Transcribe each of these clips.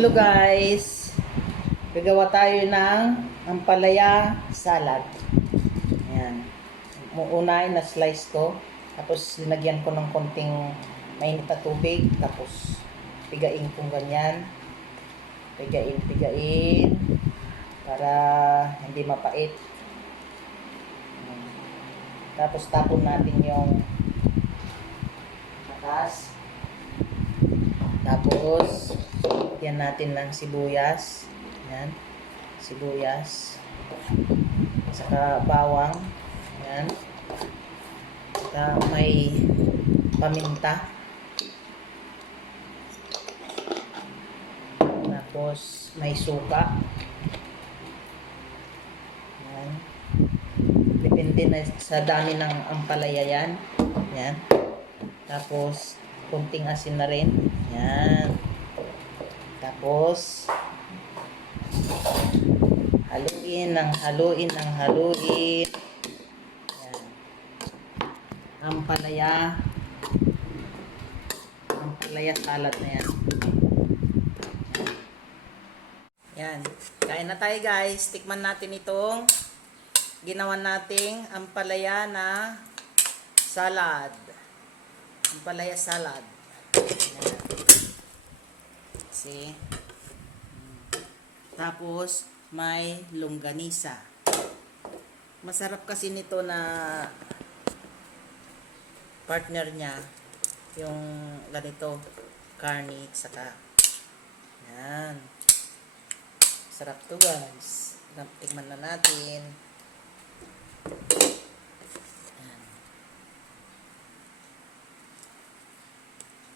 Hello guys! Gagawa tayo ng ampalaya salad. Ayan. Unahin na slice ko. Tapos linagyan ko ng konting mainit na tubig. Tapos pigain kong ganyan. Pigain. Para hindi mapait. Tapos tapon natin yung atas. Tapos yan natin ng sibuyas. Yan. Sibuyas. Saka bawang. Yan. Saka may paminta. Tapos may suka. Yan. Depende na sa dami ng ampalaya yan. Yan. Tapos kunting asin na rin. Yan. Tapos haluin. Yan. Ampalaya salad na yan. Yan. Kain na tayo guys. Tikman natin itong ginawa nating ampalaya na salad. Ampalaya salad. Yan. See? Tapos, may longganisa. Masarap kasi nito na partner niya, yung ganito, karne, saka, yan. Sarap to guys. Tignan na natin. Yan.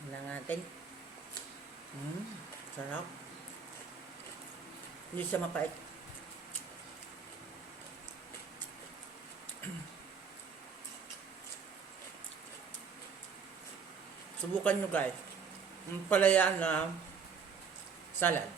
Tignan natin. Sarap. Hindi siya mapait. Subukan nyo guys. Ang palayaan na salad.